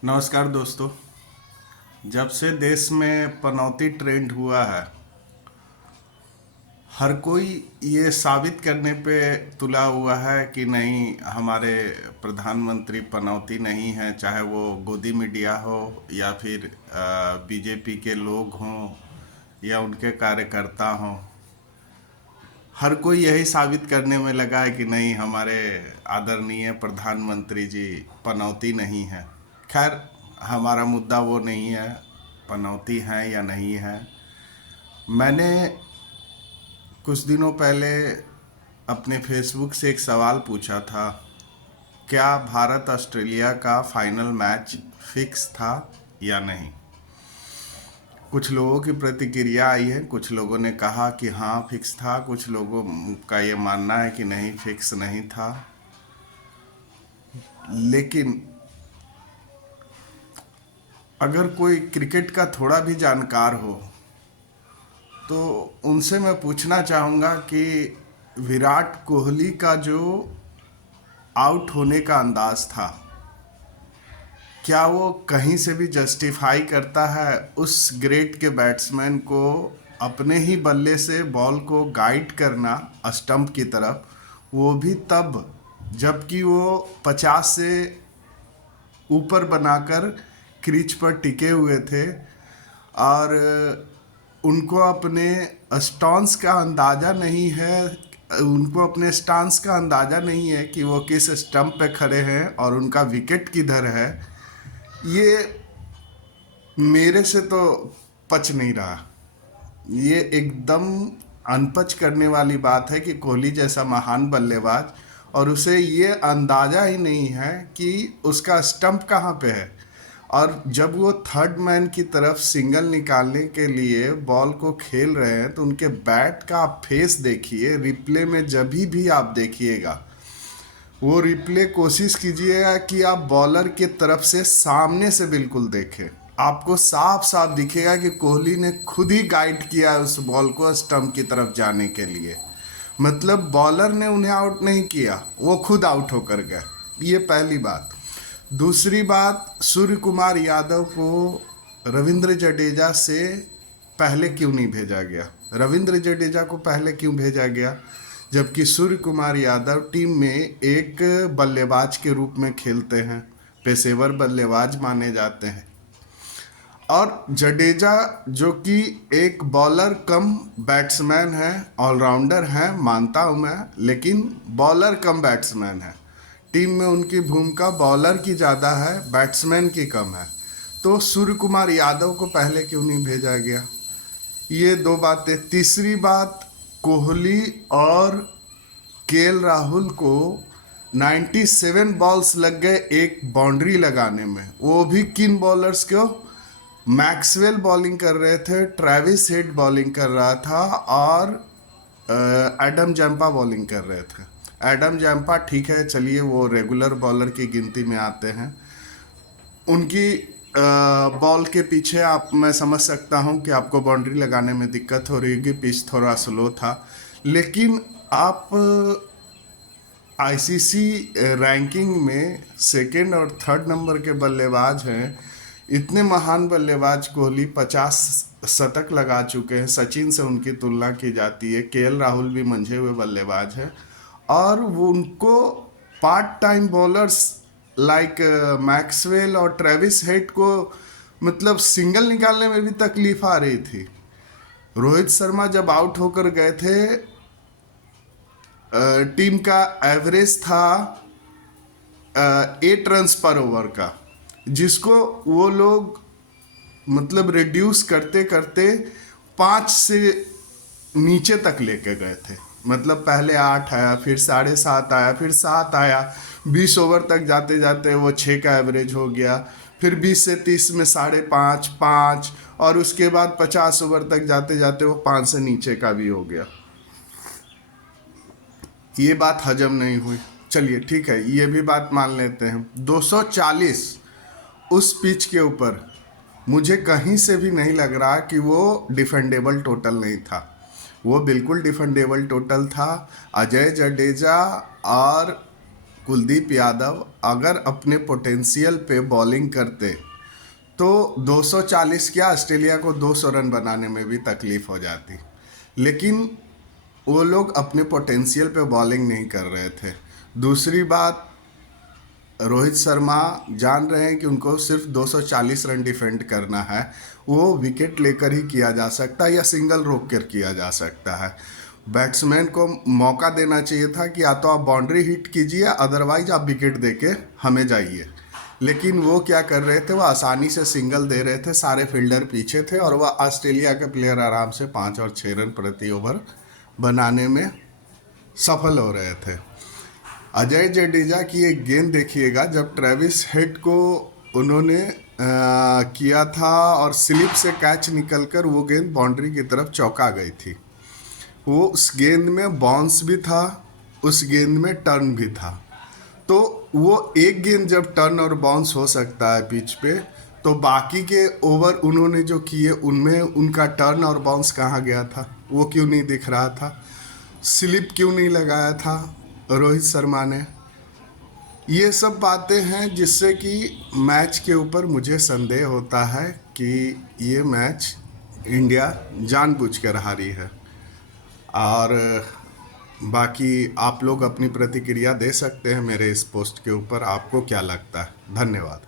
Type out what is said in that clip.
नमस्कार दोस्तों। जब से देश में पनौती ट्रेंड हुआ है, हर कोई ये साबित करने पे तुला हुआ है कि नहीं, हमारे प्रधानमंत्री पनौती नहीं है। चाहे वो गोदी मीडिया हो या फिर बीजेपी के लोग हों या उनके कार्यकर्ता हों, हर कोई यही साबित करने में लगा है कि नहीं, हमारे आदरणीय प्रधानमंत्री जी पनौती नहीं है। खैर, हमारा मुद्दा वो नहीं है पनौती हैं या नहीं है। मैंने कुछ दिनों पहले अपने फेसबुक से एक सवाल पूछा था, क्या भारत ऑस्ट्रेलिया का फाइनल मैच फिक्स था या नहीं। कुछ लोगों की प्रतिक्रिया आई है, कुछ लोगों ने कहा कि हाँ फिक्स था, कुछ लोगों का ये मानना है कि नहीं, फिक्स नहीं था। लेकिन अगर कोई क्रिकेट का थोड़ा भी जानकार हो तो उनसे मैं पूछना चाहूँगा कि विराट कोहली का जो आउट होने का अंदाज था, क्या वो कहीं से भी जस्टिफाई करता है उस ग्रेट के बैट्समैन को अपने ही बल्ले से बॉल को गाइड करना स्टंप की तरफ, वो भी तब जबकि वो 50 से ऊपर बनाकर क्रीज पर टिके हुए थे और उनको अपने स्टांस का अंदाज़ा नहीं है, उनको अपने स्टांस का अंदाज़ा नहीं है कि वो किस स्टंप पे खड़े हैं और उनका विकेट किधर है। ये मेरे से तो पच नहीं रहा। ये एकदम अनपच करने वाली बात है कि कोहली जैसा महान बल्लेबाज और उसे ये अंदाज़ा ही नहीं है कि उसका स्टंप कहाँ पे है। और जब वो थर्ड मैन की तरफ सिंगल निकालने के लिए बॉल को खेल रहे हैं तो उनके बैट का आप फेस देखिए, रिप्ले में जब भी आप देखिएगा, वो रिप्ले कोशिश कीजिएगा कि आप बॉलर के तरफ से सामने से बिल्कुल देखें। आपको साफ साफ दिखेगा कि कोहली ने खुद ही गाइड किया है उस बॉल को स्टंप की तरफ जाने के लिए। मतलब बॉलर ने उन्हें आउट नहीं किया, वो खुद आउट होकर गए। ये पहली बात। दूसरी बात, सूर्य कुमार यादव को रविंद्र जडेजा से पहले क्यों नहीं भेजा गया। रविंद्र जडेजा को पहले क्यों भेजा गया जबकि सूर्य कुमार यादव टीम में एक बल्लेबाज के रूप में खेलते हैं, पेशेवर बल्लेबाज माने जाते हैं। और जडेजा जो कि एक बॉलर कम बैट्समैन है, ऑलराउंडर है मानता हूँ मैं, लेकिन बॉलर कम बैट्समैन है। टीम में उनकी भूमिका बॉलर की ज़्यादा है, बैट्समैन की कम है। तो सूर्य कुमार यादव को पहले क्यों नहीं भेजा गया। ये दो बातें। तीसरी बात, कोहली और केएल राहुल को 97 बॉल्स लग गए एक बाउंड्री लगाने में, वो भी किन बॉलर्स को। मैक्सवेल बॉलिंग कर रहे थे, ट्रेविस हेड बॉलिंग कर रहा था और एडम जैम्पा बॉलिंग कर रहे थे। एडम जैम्पा ठीक है, चलिए वो रेगुलर बॉलर की गिनती में आते हैं। उनकी बॉल के पीछे आप, मैं समझ सकता हूं कि आपको बाउंड्री लगाने में दिक्कत हो रही होगी, पिच थोड़ा स्लो था। लेकिन आप आईसीसी रैंकिंग में सेकंड और थर्ड नंबर के बल्लेबाज हैं। इतने महान बल्लेबाज कोहली 50 शतक लगा चुके हैं, सचिन से उनकी तुलना की जाती है। केएल राहुल भी मंझे हुए बल्लेबाज हैं और वो उनको part time bowlers like Maxwell और ट्रेविस हेड को मतलब सिंगल निकालने में भी तकलीफ आ रही थी। रोहित शर्मा जब आउट होकर गए थे, टीम का एवरेज था 8 रन्स पर ओवर का, जिसको वो लोग मतलब रिड्यूस करते करते 5 से नीचे तक लेके गए थे। मतलब पहले 8 आया, फिर 7.5 आया, फिर 7 आया, 20 ओवर तक जाते जाते वो 6 का एवरेज हो गया। फिर 20 से 30 में 5.5, 5, और उसके बाद 50 ओवर तक जाते जाते वो 5 से नीचे का भी हो गया। ये बात हजम नहीं हुई। चलिए ठीक है, ये भी बात मान लेते हैं। 240 उस पिच के ऊपर मुझे कहीं से भी नहीं लग रहा कि वो डिफेंडेबल टोटल नहीं था। वो बिल्कुल डिफेंडेबल टोटल था। अजय जडेजा और कुलदीप यादव अगर अपने पोटेंशियल पे बॉलिंग करते तो 240 क्या, ऑस्ट्रेलिया को 200 रन बनाने में भी तकलीफ हो जाती। लेकिन वो लोग अपने पोटेंशियल पे बॉलिंग नहीं कर रहे थे। दूसरी बात, रोहित शर्मा जान रहे हैं कि उनको सिर्फ 240 रन डिफेंड करना है, वो विकेट लेकर ही किया जा सकता है या सिंगल रोक कर किया जा सकता है। बैट्समैन को मौका देना चाहिए था कि या तो आप बाउंड्री हिट कीजिए, अदरवाइज आप विकेट देके हमें जाइए। लेकिन वो क्या कर रहे थे, वो आसानी से सिंगल दे रहे थे, सारे फील्डर पीछे थे और वह ऑस्ट्रेलिया के प्लेयर आराम से 5 और 6 रन प्रति ओवर बनाने में सफल हो रहे थे। अजय जडेजा की एक गेंद देखिएगा, जब ट्रेविस हेड को उन्होंने किया था और स्लिप से कैच निकलकर वो गेंद बाउंड्री की तरफ चौका गई थी। वो उस गेंद में बाउंस भी था, उस गेंद में टर्न भी था। तो वो एक गेंद जब टर्न और बाउंस हो सकता है पिच पे, तो बाकी के ओवर उन्होंने जो किए उनमें उनका टर्न और बाउंस कहाँ गया था, वो क्यों नहीं दिख रहा था? स्लिप क्यों नहीं लगाया था रोहित शर्मा ने? ये सब बातें हैं जिससे कि मैच के ऊपर मुझे संदेह होता है कि ये मैच इंडिया जानबूझकर हारी है। और बाकी आप लोग अपनी प्रतिक्रिया दे सकते हैं मेरे इस पोस्ट के ऊपर, आपको क्या लगता है? धन्यवाद।